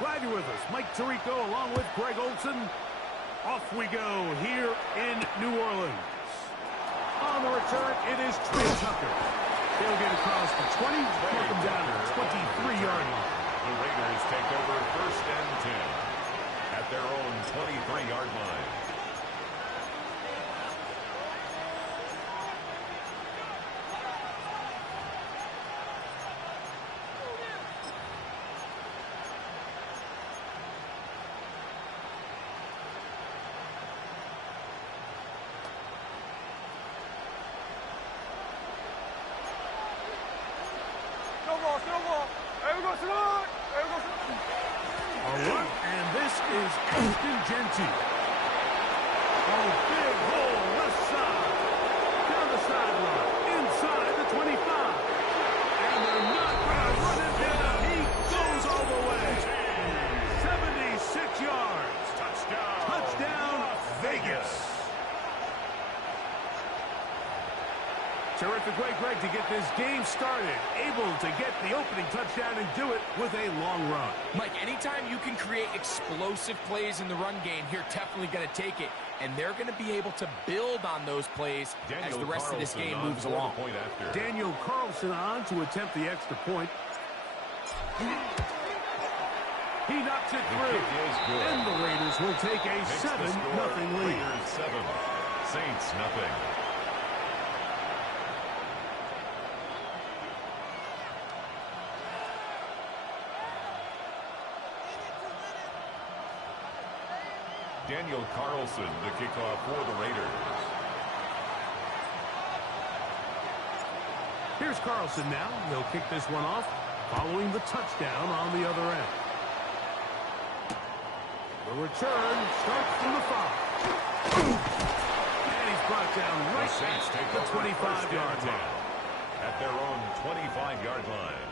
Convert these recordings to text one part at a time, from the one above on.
Glad you're with us. Mike Tirico along with Greg Olson. Off we go here in New Orleans. On the return, it is Trey Tucker. He'll get across the 20, knock him down to the 23-yard line. The Raiders take over 1st and 10 at their own 23-yard line. And this is Austin Genty. Oh, big hole, left side. Down the sideline, inside the 25. And they're not going to run it down. He goes all the way. 76 yards. Touchdown, Vegas. Terrific way, Greg, to get this game started. Able to get the opening touchdown and do it with a long run. Mike, anytime you can create explosive plays in the run game, you're definitely going to take it. And they're going to be able to build on those plays as the rest of this game moves along. Daniel Carlson on to attempt the extra point. He knocks it through. And the Raiders will take a 7-0 lead. Raiders 7, Saints nothing. Daniel Carlson to kick off for the Raiders. Here's Carlson now. He'll kick this one off following the touchdown on the other end. The return starts from the 5. And he's brought down right at the 25-yard line. At their own 25-yard line.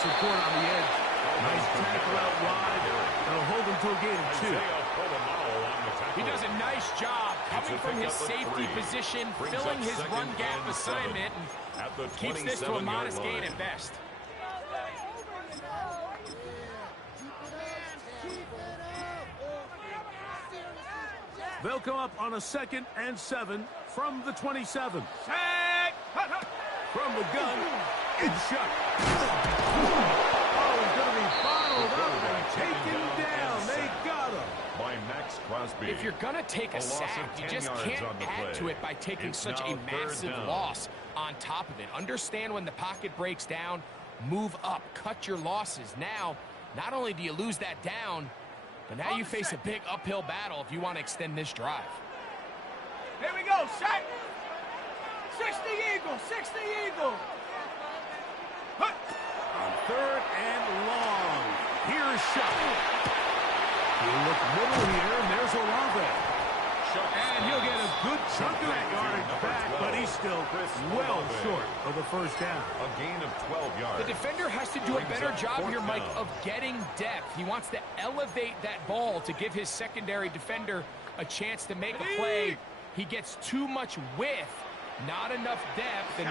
Support on the edge. Nice tackle out wide. That'll hold him to a gain of 2. He does a nice job coming from his safety position, filling his run gap assignment, and keeps this to a modest gain at best. They'll come up on a 2nd and 7 from the 27. From the gun, it's shut. Oh, he's going to be bottled up and taken down. They got him. By Max Crosby. If you're going to take a sack, you just can't add to it by taking such a massive loss on top of it. Understand when the pocket breaks down, move up, cut your losses. Now, not only do you lose that down, but now you face a big uphill battle if you want to extend this drive. Here we go, set. 60 Eagle, 60 Eagle. On 3rd and long. Here's Shuck. He'll look middle here, and there's Olave. And he'll get a good chunk of that yardage back, but he's still well short of the first down. A gain of 12 yards. The defender has to do a better job here, Mike, of getting depth. He wants to elevate that ball to give his secondary defender a chance to make a play. He gets too much width, not enough depth, and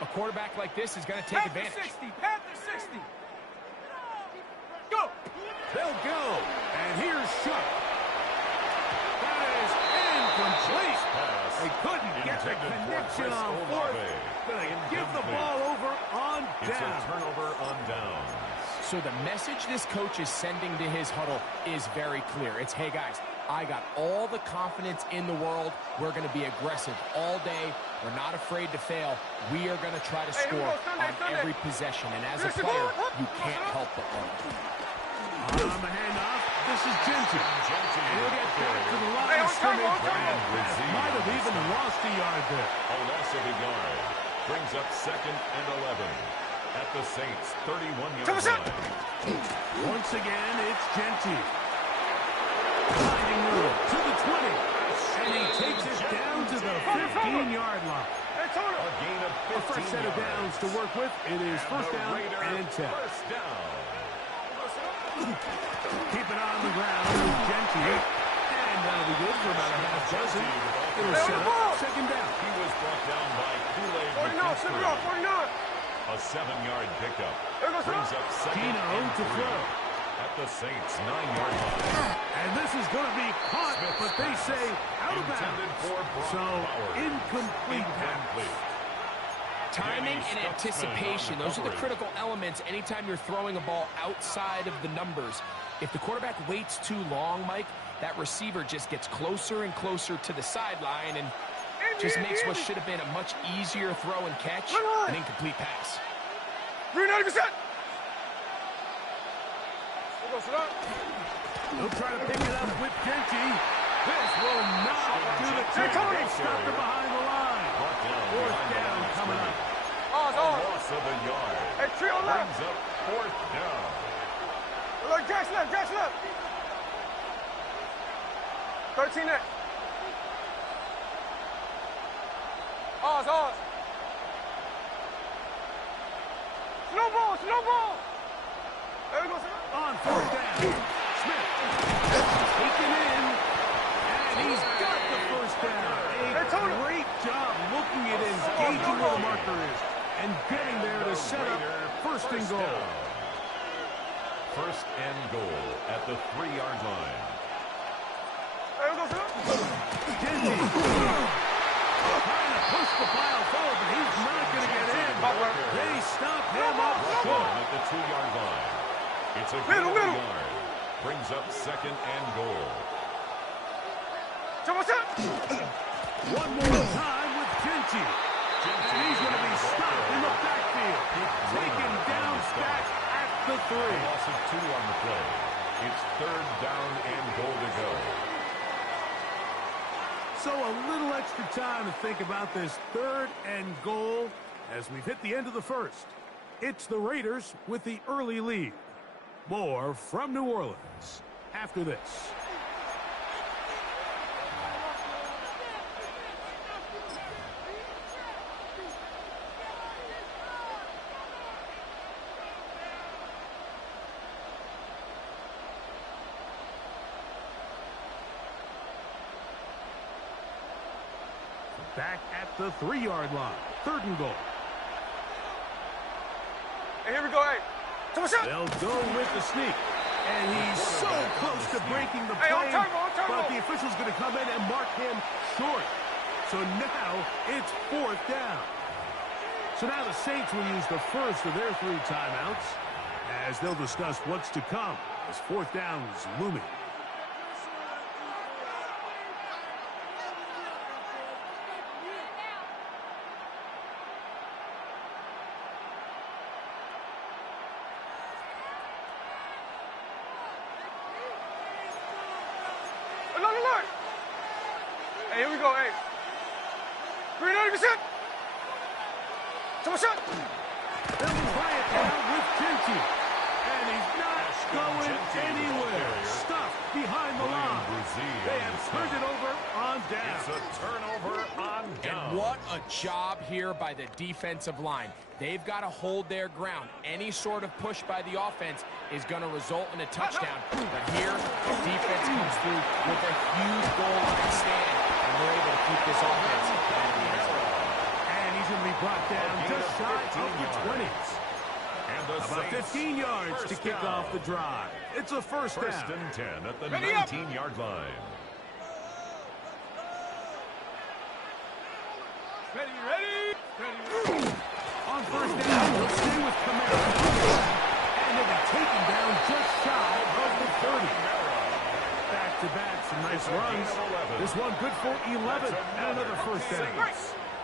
a quarterback like this is going to take advantage. Panther 60. Go. They'll go. And here's Shuck. That is incomplete. They couldn't get the connection on 4th. Going to give the ball over on down. It's a turnover on down. So the message this coach is sending to his huddle is very clear. It's, hey, guys, I got all the confidence in the world. We're going to be aggressive all day. We're not afraid to fail. We are going to try to score on every possession. And as a player, you can't help but learn. On the handoff, this is Genty. And he'll get back to the line of scrimmage. Might have even lost a yard there. A loss of a yard brings up 2nd and 11 at the Saints' 31-yard line. Once again, it's Genty. Sliding move to the 20. And he takes it down to the 15-yard line. A gain of 15 The first set of downs to work with. It is first down and 10. First down. Keep it on the ground with Genty. And that'll be good for about a half dozen. It'll set up second down. He was brought down by Kool-Aid. 49. A 7-yard pickup. Brings up second Dino and to 3. throw. At the Saints' 9-yard line. And this is going to be caught, but they say out of Intended bounds. for Brock So, Bowers. incomplete pass. Incomplete. Timing and Danny anticipation, Stutzman on the those are the coverage. critical elements anytime you're throwing a ball outside of the numbers. If the quarterback waits too long, Mike, that receiver just gets closer and closer to the sideline and just makes what should have been a much easier throw and catch an incomplete pass. 90%. They'll try to pick it up with Genty. This will not do the trick. They stopped it behind the line. Brought down Fourth behind the down line of coming up. scrimmage. A loss of a yard. Hey, trio left. Brings up fourth down. Look, Jackson left. 13 next. Ours. Snowball. There we go, sir. On fourth down. Smith taken in. And he's got the first down. A great job looking at engaging where the marker is and getting there to set up first and goal. Down. First and goal at the 3-yard line. There we go, sir. Genty trying to push the pile forward, but he's not going to get in. They stop him up short. At the 2-yard line. It's a gain of a yard. Brings up second and goal. One more time with Genty. And he's going to be stopped in the backfield. Taken down back at the 3. A loss of 2 on the play. It's third down and goal to go. So a little extra time to think about this third and goal as we've hit the end of the first. It's the Raiders with the early lead. More from New Orleans after this. Back at the 3-yard line. Third and goal. Hey, here we go, hey. They'll go with the sneak. And he's so close to breaking the play. Hey, on turbo. But the official's going to come in and mark him short. So now it's fourth down. So now the Saints will use the first of their 3 timeouts as they'll discuss what's to come as fourth down is looming. Look. Hey, here we go, hey. 90%. Shot. They'll play it down with Genty. And he's not going anywhere. Stuffed behind the line. They have turned it over on down. It's a turnover on down. And what a job here by the defensive line. They've got to hold their ground. Any sort of push by the offense is going to result in a touchdown. But here, the defense comes through with a huge goal line stand, and they're able to keep this offense out of the end zone. And he's going to be brought down just shy of the 20s. About 15 yards to kick off the drive. It's a first down. First and 10 at the 19-yard line. Ready. On first down, we'll stay with Camaro. And they'll be taken down just shy of the 30. Back-to-back, some nice runs. This one good for 11 and another first down.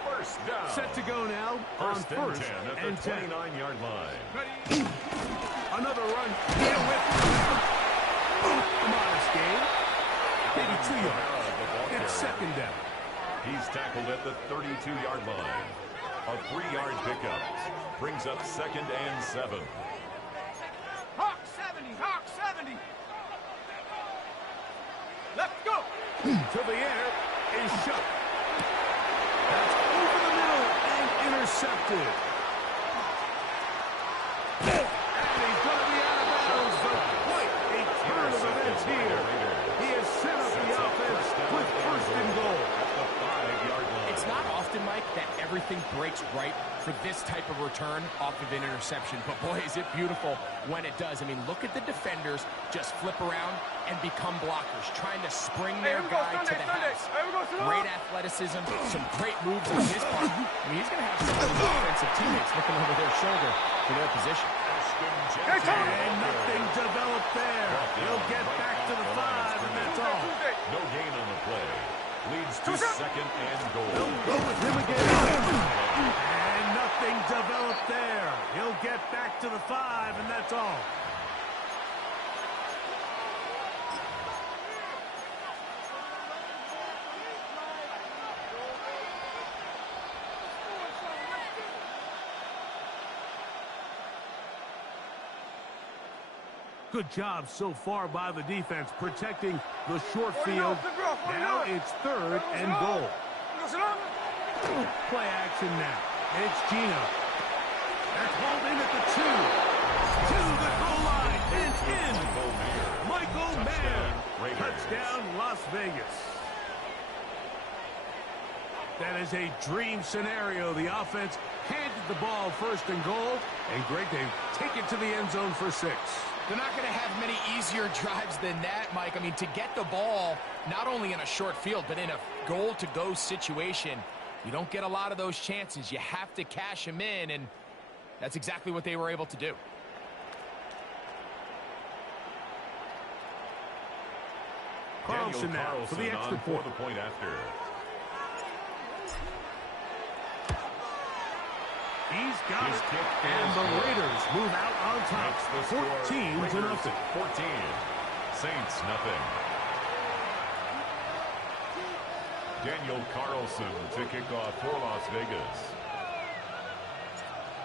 First down. Set to go now on first and 10. 29-yard line. Another run here with Camaro. A modest gain. Maybe 2 yards. It's second down. He's tackled at the 32-yard line. A 3-yard pickup. Brings up second and 7. Hawk 70. Let's go. To the air. is shut. That's over the middle and intercepted. And he's going to be out of bounds, but quite a turn of events here. He has set up the offense with first and goal. At the 5-yard line. It's not often, Mike, that everything breaks right for this type of return off of an interception. But, boy, is it beautiful when it does. I mean, look at the defenders just flip around and become blockers, trying to spring their guy to the house. Great athleticism, some great moves on his part. I mean, he's going to have some of his offensive teammates looking over their shoulder for their position. And nothing developed there. He'll get back to the 5, and that's all. No gain on the play. Leads to second and goal. They'll go with him again. And nothing developed there. He'll get back to the 5, and that's all. Good job so far by the defense protecting the short field. Now it's third and goal. Play action now. It's Gino. That's hauled in at the 2. To the goal line and in. Michael Mayer. Touchdown, Las Vegas. That is a dream scenario. The offense handed the ball first and goal. And Greg, they take it to the end zone for 6. They're not going to have many easier drives than that, Mike. I mean, to get the ball, not only in a short field, but in a goal-to-go situation, you don't get a lot of those chances. You have to cash them in, and that's exactly what they were able to do. Carlson now for the extra point. For the point after. He's got it, and the Raiders move out on top, 14-0. 14. Saints, nothing. Daniel Carlson to kick off for Las Vegas.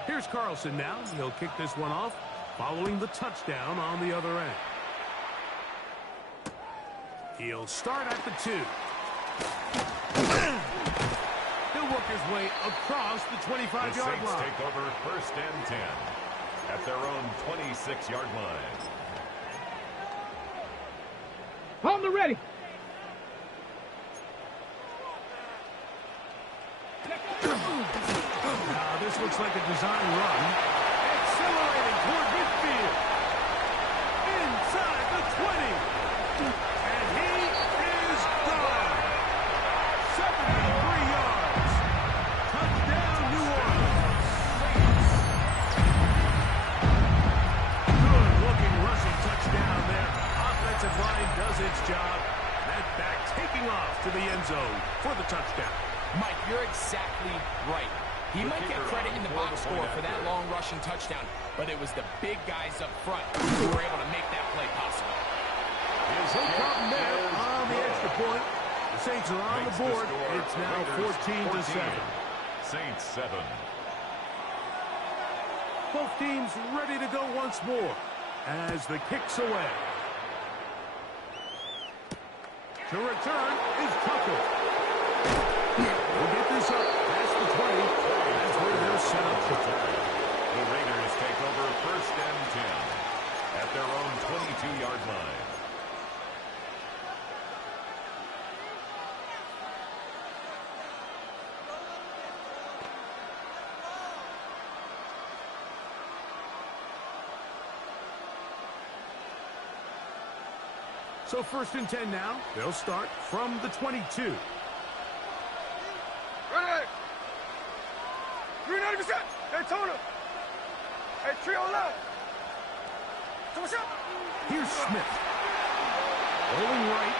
Here's Carlson now. He'll kick this one off, following the touchdown on the other end. He'll start at the 2. He'll work his way across the 25-yard line. The Saints take over first and 10 at their own 26-yard line. Hold the ready. Now this looks like a design run. Accelerating toward midfield. Inside the 20. And he is gone. 73 yards. Touchdown, New Orleans. Good-looking rushing touchdown there. Offensive line does its job. That back taking off to the end zone for the touchdown. Mike, you're exactly right. He might get credit in the box score for that long rushing touchdown, but it was the big guys up front who were able to make that play possible. No problem there on the extra point. The Saints are on the board. It's now 14-7. Saints 7. Both teams ready to go once more as the kick's away. To return is Tucker. We'll get this up past the 20. That's where they're set up for time. The Raiders take over first and 10 at their own 22-yard line. So first and 10 now. They'll start from the 22. Ready. 390%. Daytona. Hey, trio left. Here's Smith. Rolling right.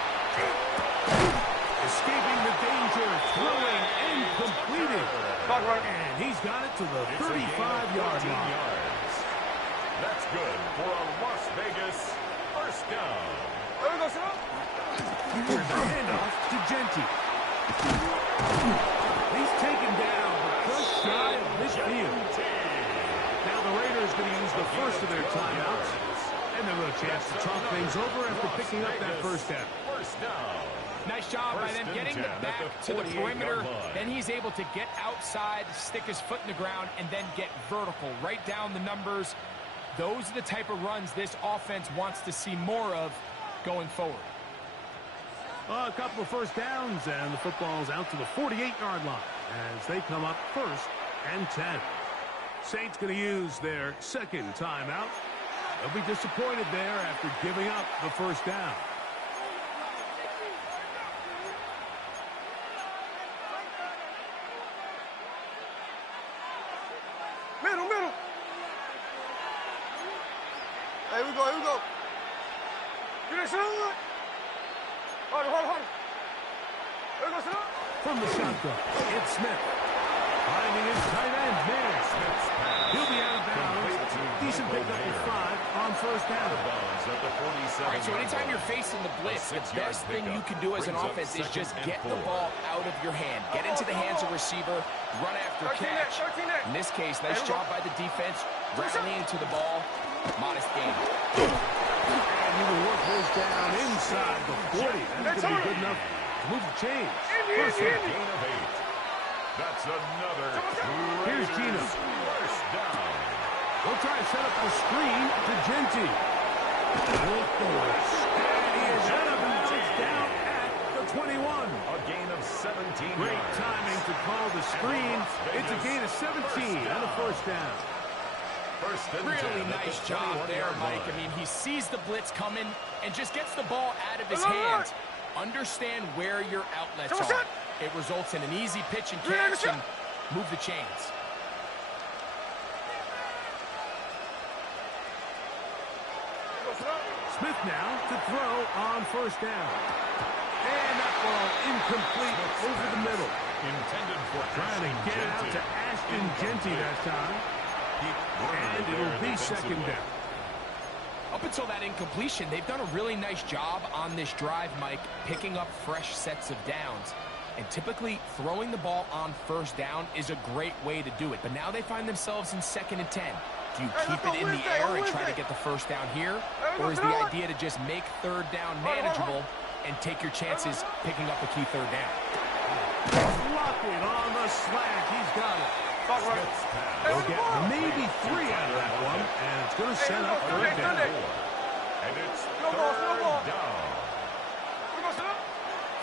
Escaping the danger. Throwing and completed. And he's got it to the 35-yard line. That's good for a Las Vegas first down. Here's the handoff to Genty. He's taken down, but just shy of midfield. Now the Raiders going to use the first of their timeouts. And they'll have a chance to talk things over after picking up that first down. first down. Nice job by them getting the back to the perimeter. Then he's able to get outside, stick his foot in the ground, and then get vertical, right down the numbers. Those are the type of runs this offense wants to see more of going forward. A couple of first downs, and the football's out to the 48-yard line as they come up 1st and 10. Saints going to use their second timeout. They'll be disappointed there after giving up the first down. Middle. Here we go. Hold. From the shotgun, it's Smith. Finding his tight end there. He'll be out of bounds. Decent pickup of 5 on first down. All right, so anytime you're facing the blitz, the best thing you can do as an offense is just get the ball out of your hand. Get into the hands of receiver, run after catch. In this case, nice job by the defense, rallying to the ball. Modest gain. And he will work this down inside the 40. That's going to be good enough to move the chains. First gain of 8. That's another. Here's Gino. First down. We'll try to set up the screen to Genti. With the rush. And he is out of bounds down at the 21. A gain of 17 Great yards. timing to call the screen. It's a gain of 17 and a first down. First and Really 10 nice job there, Mike. I mean, he sees the blitz coming and just gets the ball out of his hands. Understand where your outlets are. It results in an easy pitch and catch and move the chains. Smith now to throw on first down. And that ball incomplete over the middle. Intended for Trying to get it out to Ashton Genti that time. And it'll be second down. Up until that incompletion, they've done a really nice job on this drive, Mike, picking up fresh sets of downs. And typically, throwing the ball on first down is a great way to do it. But now they find themselves in 2nd and 10. Do you keep it in the air and try to get the first down here? Or is the idea to just make 3rd down manageable and take your chances picking up a key 3rd down? Lock it on the slant. He's got it. They'll get maybe 3 out of that one, and it's going to set up 3rd down. And it's 3rd down.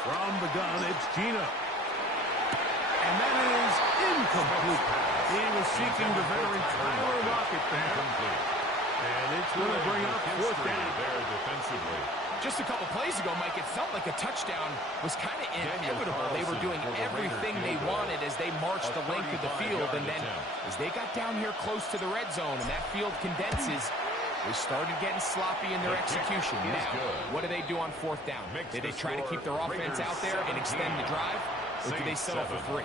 From the gun, it's Gino. And that is incomplete. He was seeking the veteran Tyler Lockett there. And it's going to bring up 4th down. There defensively. Just a couple plays ago, Mike, it felt like a touchdown was kind of inevitable. They were doing everything they wanted as they marched the length of the field. And then as they got down here close to the red zone and that field condenses, they started getting sloppy in their execution. Now, what do they do on 4th down? Did they try to keep their offense out there and extend the drive? Or do they settle for 3?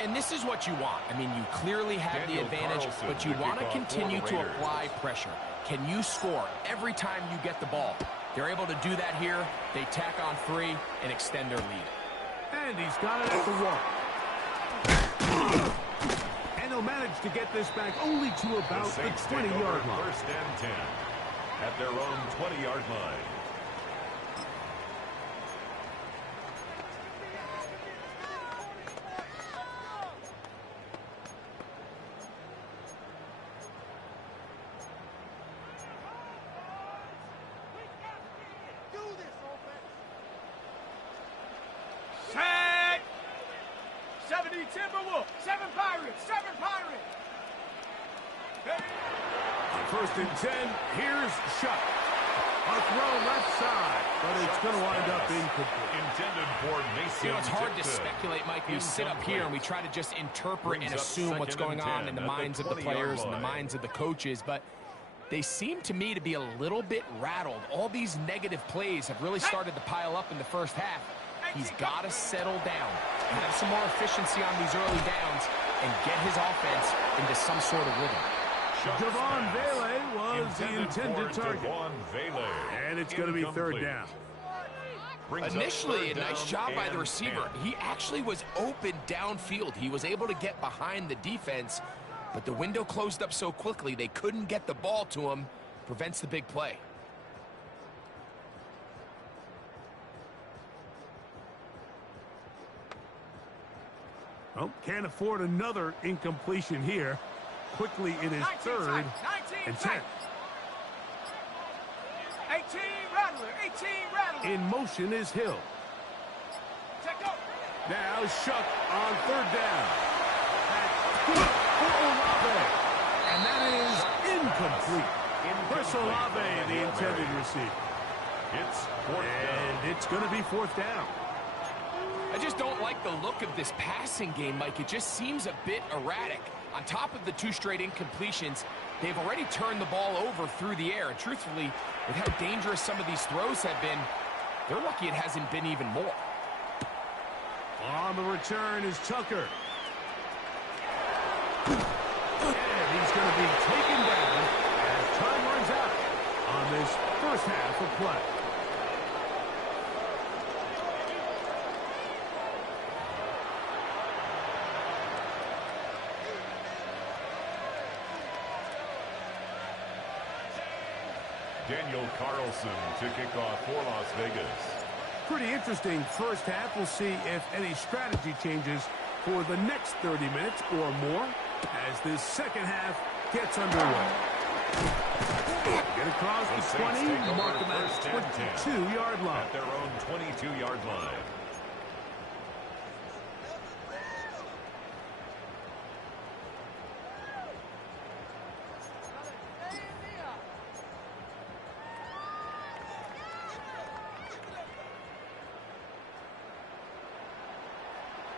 And this is what you want. I mean, you clearly have the advantage, but you want to continue to apply pressure. Can you score every time you get the ball? They're able to do that here. They tack on 3 and extend their lead. And he's got it at the 1. And he'll manage to get this back only to about the 20-yard line. 1st and 10 at their own 20-yard line. Set! 70 Timberwolves, 7 Pirates, 7 Pirates. On 1st and 10, here's Shuck. A throw left side, but it's going to wind up incomplete. Intended for Mason. You know, it's hard to speculate, Mike. We sit up here and we try to just interpret and assume what's going on in the minds of the players and the minds of the coaches, but they seem to me to be a little bit rattled. All these negative plays have really started to pile up in the first half. He's got to settle down, have some more efficiency on these early downs, and get his offense into some sort of rhythm. Javon Vele was the intended target. And it's going to be 3rd down. Initially, a nice job by the receiver. He actually was open downfield. He was able to get behind the defense, but the window closed up so quickly they couldn't get the ball to him. Prevents the big play. Well, can't afford another incompletion here. Quickly, it is 3rd and 10. 18 Rattler, 18 Rattler. In motion is Hill. Now Shuck on 3rd down. For Olave. And that is incomplete. Chris Olave, the intended receiver. It's 4th down. And it's going to be 4th down. I just don't like the look of this passing game, Mike. It just seems a bit erratic. On top of the 2 straight incompletions, they've already turned the ball over through the air. And truthfully, with how dangerous some of these throws have been, they're lucky it hasn't been even more. On the return is Tucker. And he's going to be taken down as time runs out on this first half of play. Daniel Carlson to kick off for Las Vegas. Pretty interesting first half. We'll see if any strategy changes for the next 30 minutes or more as this second half gets underway. Get across the 20, mark them at the 22-yard line. At their own 22-yard line.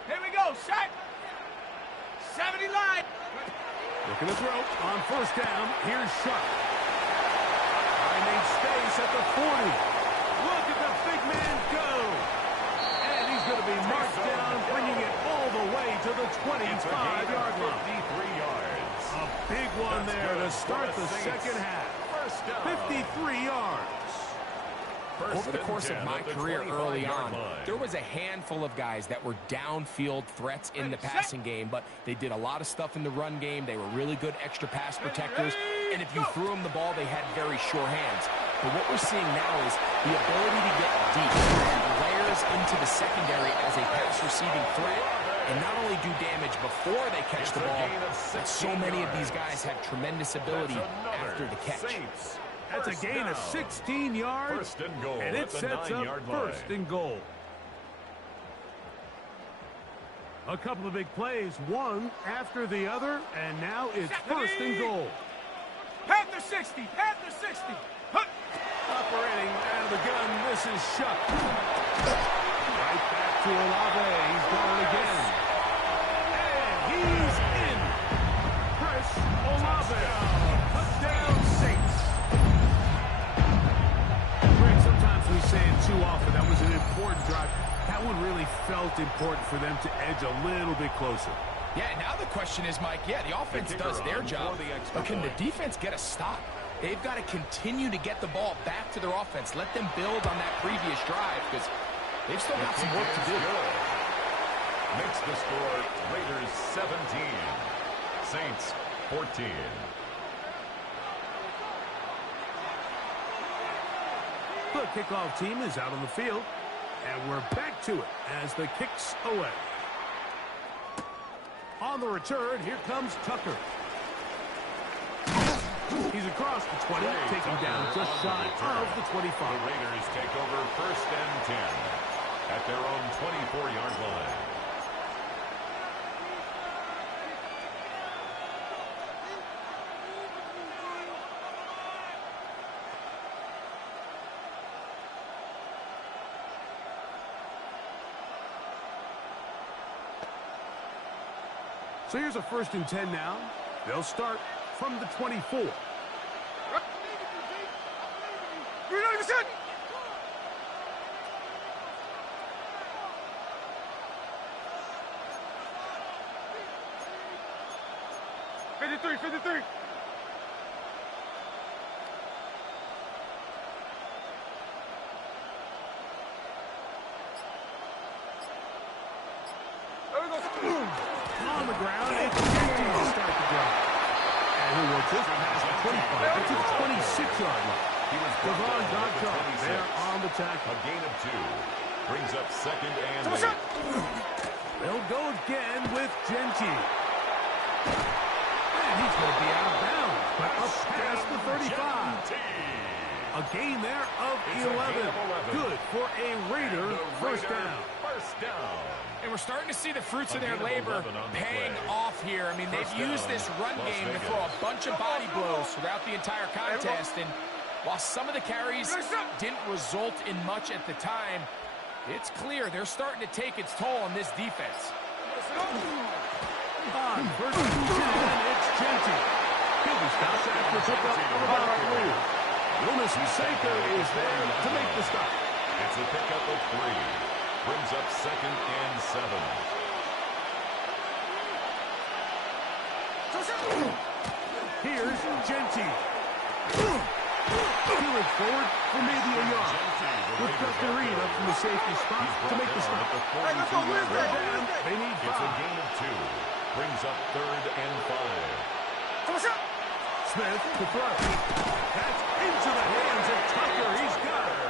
Here we go, set. 70 line. Looking to throw on 1st down. Here's Shuck. Finding space at the 40. Look at the big man go. And he's going to be marched down, bringing it all the way to the 25-yard line. 53 yards. A big one there to start the second half. 53 yards. Over the course of my career early on, there was a handful of guys that were downfield threats in the passing game, but they did a lot of stuff in the run game. They were really good extra pass protectors, and if you threw them the ball, they had very sure hands. But what we're seeing now is the ability to get deep, layers into the secondary as a pass receiving threat, and not only do damage before they catch the ball, but so many of these guys have tremendous ability after the catch. That's a gain of 16 yards, First and goal and it sets up 1st and goal. A couple of big plays, one after the other, and now it's 1st and goal. Panther 60, Panther 60. Operating out of the gun, this is Shuck. Right back to Olave, he's going again. And he's in. Chris Olave, touchdown Saints. Sometimes we say it too often. That was an important drive. That one really felt important for them to edge a little bit closer. Yeah, now the question is, Mike, the offense does their job, but can the defense get a stop? They've got to continue to get the ball back to their offense. Let them build on that previous drive because they've still got some work to do. Makes the score Raiders 17, Saints 14. The kickoff team is out on the field, and we're back to it as the kick's away. On the return, here comes Tucker. He's across the 20, taking down just shy of the 25. The Raiders take over 1st and 10 at their own 24-yard line. So here's a 1st and 10 now. They'll start from the 24. You're not even set. On the ground, it's empty to start the drive. And who will just pass the 25 to the 26-yard line. He was Devon Godchar there on the tackle. A gain of 2 brings up 2nd and 8. They'll go again with Genty. And he's going to be out of bounds, but up past the 35. A gain there of 11. Good for a Raider first down. And we're starting to see the fruits of their labor paying off here. I mean, they've used this run game to throw a bunch of body blows throughout the entire contest. And while some of the carries didn't result in much at the time, it's clear they're starting to take its toll on this defense. On first and 10, it's Genty. He'll be stopped after pickup of about 3. Loomis Seika is there to make the stop. It's a pickup of 3. Brings up 2nd and 7. Here's Genty. Peeling forward for maybe a yard. With Dr. Reed up from the safety spot to make the stop. They need 5. It's a gain of 2. Brings up 3rd and 5. Smith to throw. That's into the hands of Tucker. He's got it.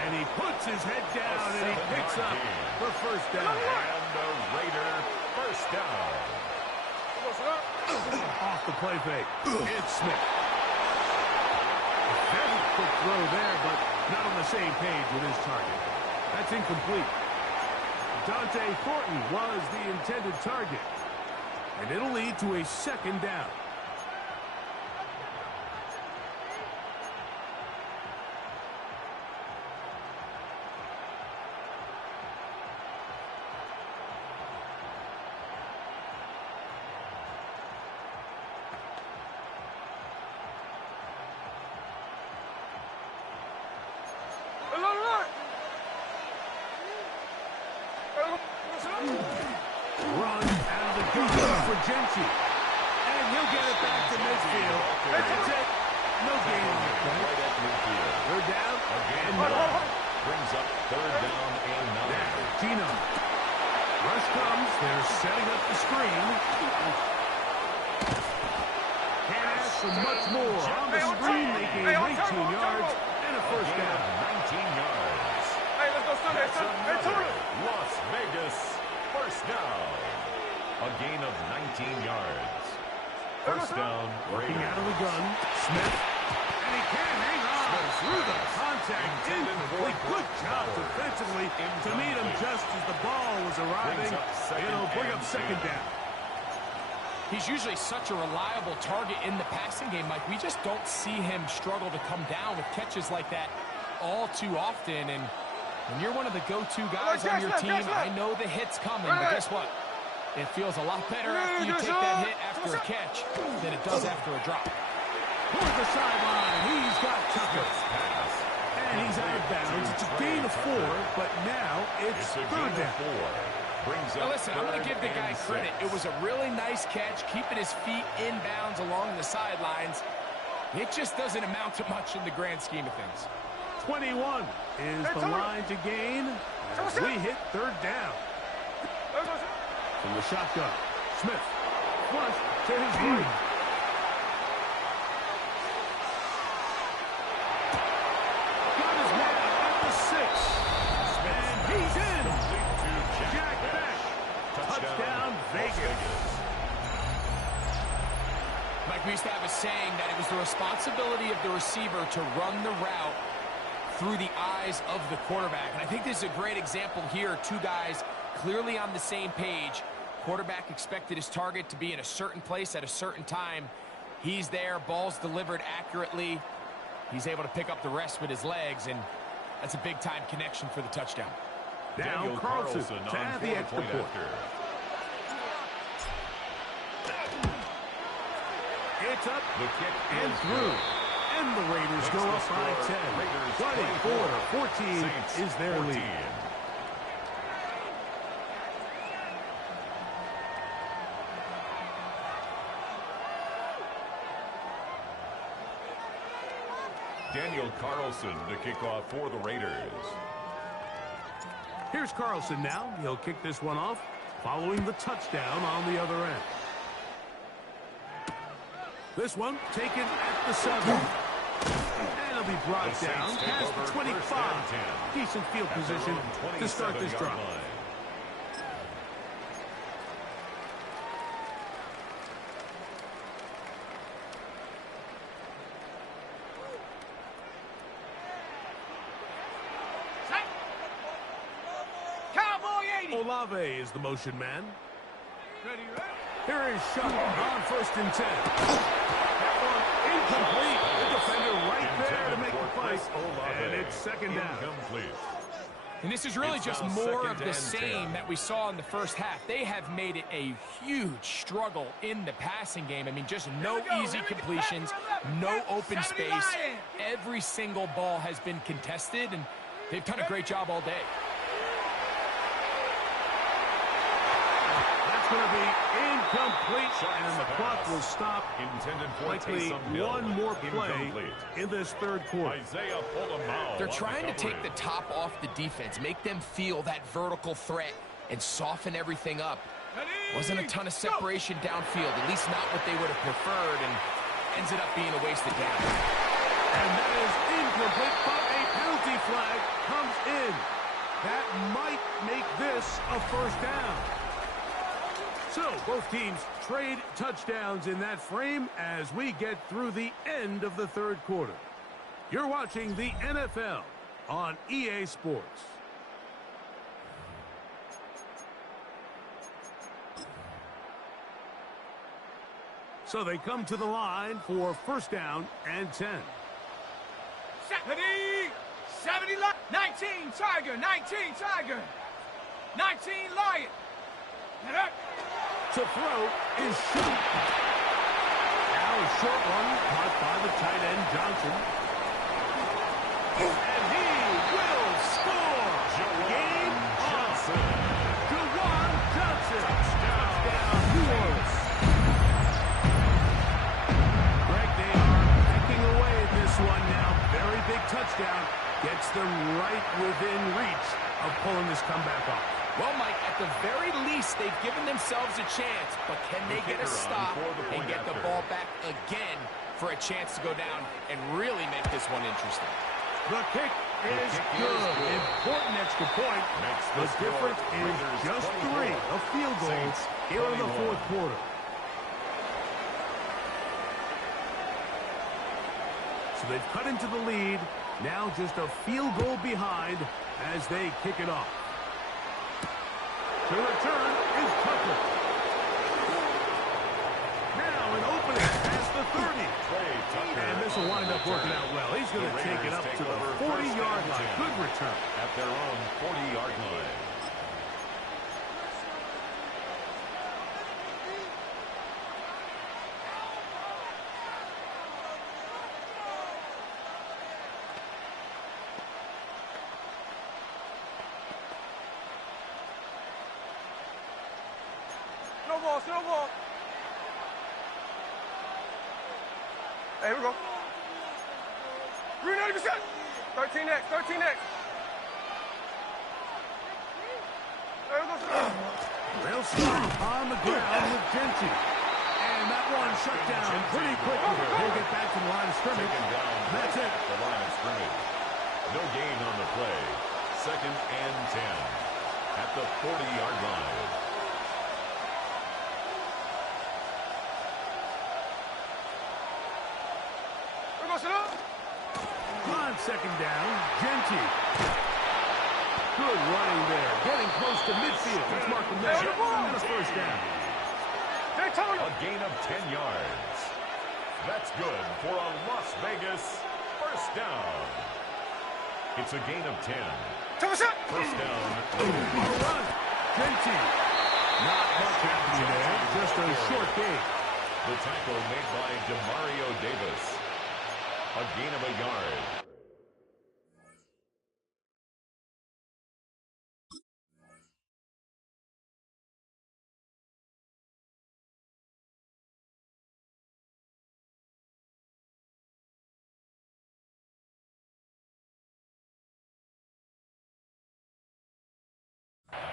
And he puts his head down and he picks up the first down. And the Raider first down. Off the play fake. It's Smith. A very quick throw there, but not on the same page with his target. That's incomplete. Dante Thornton was the intended target. And it'll lead to a second down. Run out of the gun for Genty. And he'll get it back to midfield. That's it. No gain on the play. Right at midfield. Third down. And 9. Brings up 3rd down and 9. Gino. Rush comes. They're setting up the screen. Can't ask for much more. On the screen, making 19 yards and a first down. 19 yards. Las Vegas first down. A gain of 19 yards. First down, Working Raiders. out of the gun. Smith. And he can't hang on through the contact. Incomplete. Good job defensively to meet him just as the ball was arriving. It'll bring up second down. He's usually such a reliable target in the passing game, Mike. We just don't see him struggle to come down with catches like that all too often. And when you're one of the go-to guys on your team, I know the hit's coming, but guess what? It feels a lot better after you take that hit after a catch than it does after a drop. Toward the sideline, he's got Tucker. And he's out of bounds. It's a gain of 4, but now it's third down. Now listen, I'm going to give the guy credit. It was a really nice catch, keeping his feet in bounds along the sidelines. It just doesn't amount to much in the grand scheme of things. 21 is the line to gain as we hit third down. From the shotgun, Smith flush to his right. Got his man at the 6. And he's in. Jack Beck. Touchdown, Vegas. Mike, we used to have a saying that it was the responsibility of the receiver to run the route through the eyes of the quarterback. And I think this is a great example here. Two guys clearly on the same page. Quarterback expected his target to be in a certain place at a certain time. He's there, ball's delivered accurately. He's able to pick up the rest with his legs, and that's a big-time connection for the touchdown. Now Carlson to add the extra point. It's up and through. And the Raiders go up by 10. 24-14 is their lead. Daniel Carlson to kick off for the Raiders. Here's Carlson now. He'll kick this one off following the touchdown on the other end. This one taken at the 7. And it'll be brought down past the 25. Decent field position to start this drive. Olave is the motion man. Ready, ready. Here is Shutt on 1st and 10. That one incomplete. The defender right there to make the fight. And it's 2nd down. Incomplete. And this is really just more of the same that we saw in the first half. They have made it a huge struggle in the passing game. I mean, just no easy completions, no open space. Every single ball has been contested, and they've done a great job all day. That's going to be incomplete, and the clock will stop. Intended for Likely one more play in this 3rd quarter. Isaiah Polamau. They're trying to take the top off the defense, make them feel that vertical threat, and soften everything up. Wasn't a ton of separation downfield, at least not what they would have preferred, and ended up being a wasted down. And that is incomplete, but a penalty flag comes in. That might make this a 1st down. So, both teams trade touchdowns in that frame as we get through the end of the 3rd quarter. You're watching the NFL on EA Sports. So they come to the line for 1st down and 10. 70, 19, Tiger, 19, Tiger, 19, Lion. To throw is Shutt. Now a short one caught by the tight end Johnson. And he will score. Game Johnson. Juwan Johnson. Touchdown New Orleans. Greg, they are pecking away at this one now. Very big touchdown. Gets them right within reach of pulling this comeback off. Well, Mike, at the very least, they've given themselves a chance, but can they get a stop and get the ball back again for a chance to go down and really make this one interesting? The kick is good. Important extra point. The difference is just 3 of field goals here in the 4th quarter. So they've cut into the lead. Now just a field goal behind as they kick it off. The return is Tucker. Now an opening past the 30. And this will wind up working out well. He's going to take it up to the 40-yard line. Good return. At their own 40-yard line. Snowball. Hey, here we go. Green 80%. 13X. There we go. They'll start on the ground with Genty. And that one shut down pretty quickly. He'll get back to the line of scrimmage. That's it. The line of scrimmage. No gain on the play. 2nd and 10. At the 40-yard line. On 2nd down, Genty. Good running there. Getting close to midfield. Let's mark the measure. And a 1st down. A gain of 10 yards. That's good for a Las Vegas 1st down. It's a gain of 10. 1st down. A run. Genty. Not much happening there. Just a short gain. The tackle made by Demario Davis. A gain of a yard.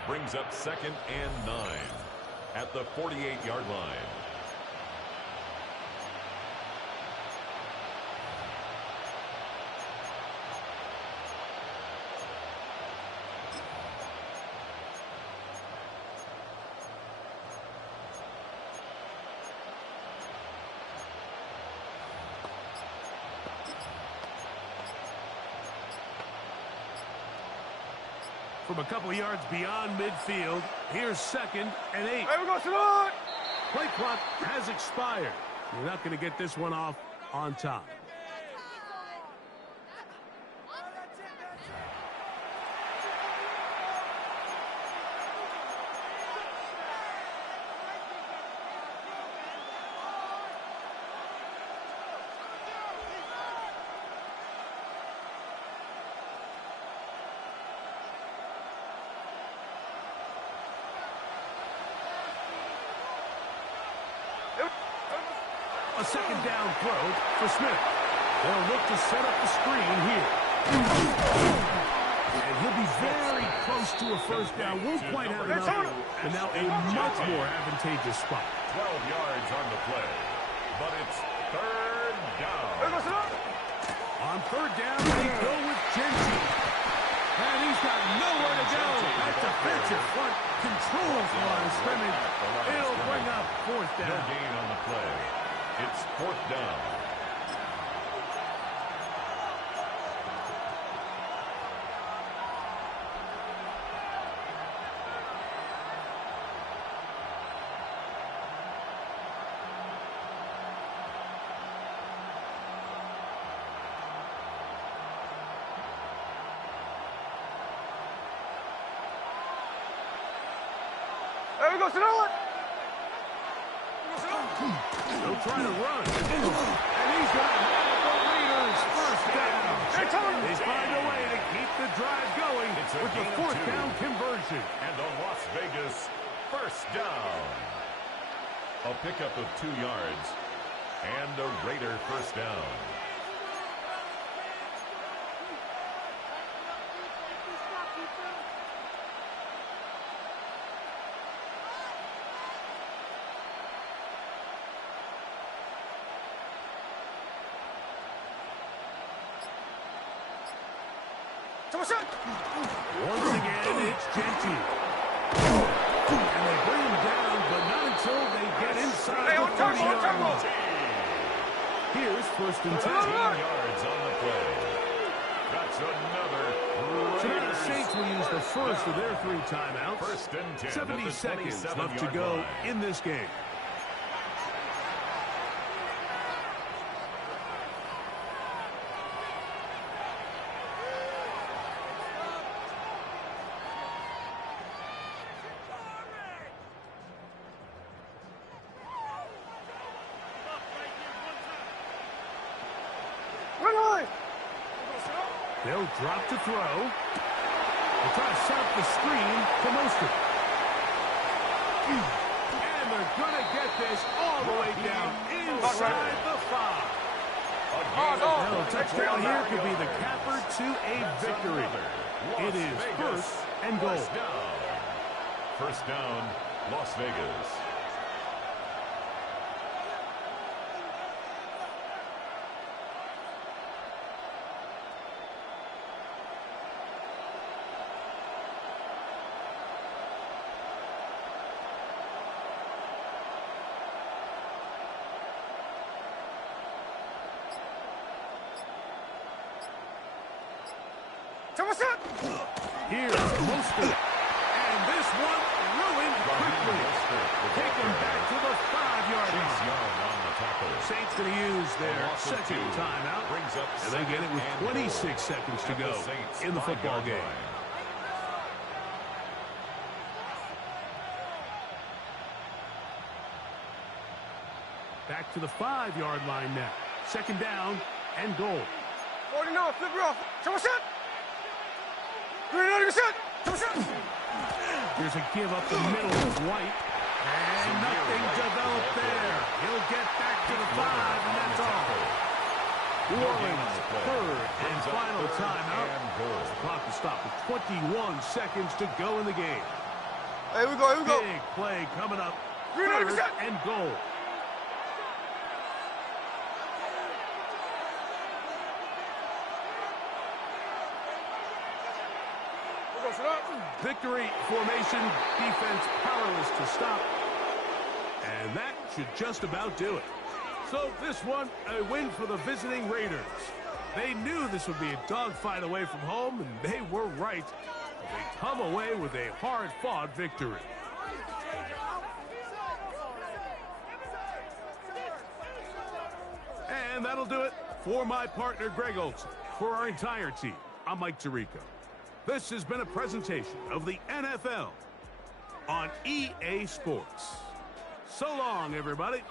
Brings up 2nd and 9 at the 48-yard line. from a couple yards beyond midfield. Here's 2nd and 8. Hey, we go, Salute! Play clock has expired. You're not going to get this one off on time. A 2nd down throw for Smith. They'll look to set up the screen here. And he'll be very close to a 1st down. Won't quite have enough. And now a much more advantageous spot. 12 yards on the play. But it's 3rd down. On 3rd down, they go with Genty. And he's got nowhere to go. That defensive front controls the line of scrimmage. It'll bring up 4th down. No gain on the play. It's 4th down. There we go, Salute! They'll try to run. And he's going to have the Raiders 1st down. They find a way to keep the drive going with the 4th down conversion. And the Las Vegas 1st down. A pickup of 2 yards. And a Raider 1st down. Once again, it's Genty. And they bring him down, but not until they get inside the 30-yard line. Here's 1st and 10. 10 yards on the play. That's another. So now the Saints will use the first of their 3 timeouts. 1st and 10. 70 seconds left to go in this game. They'll drop to throw. They'll try to set up the screen to Mostert. And they're going to get this all the way down inside the 5. A touchdown here could be the capper to a victory. It is 1st and goal. 1st down, Las Vegas. Here's Mostert. And this one ruined quickly. Taken back to the 5-yard line. Saints going to use their 2nd timeout. And they get it with 26 seconds to go in the football game. Back to the 5-yard line now. 2nd down and goal. 49, flip it off. Here's a give up the middle of White. And nothing developed there. He'll get back to the 5, and that's all. New Orleans, 3rd and final timeout. The clock will stop with 21 seconds to go in the game. Here we go, here we go. Big play coming up. 3rd and goal. Victory formation, defense powerless to stop. And that should just about do it. So this one, a win for the visiting Raiders. They knew this would be a dogfight away from home, and they were right. they come away with a hard-fought victory. And that'll do it for my partner, Greg Olson. For our entire team, I'm Mike Tirico. This has been a presentation of the NFL on EA Sports. So long, everybody.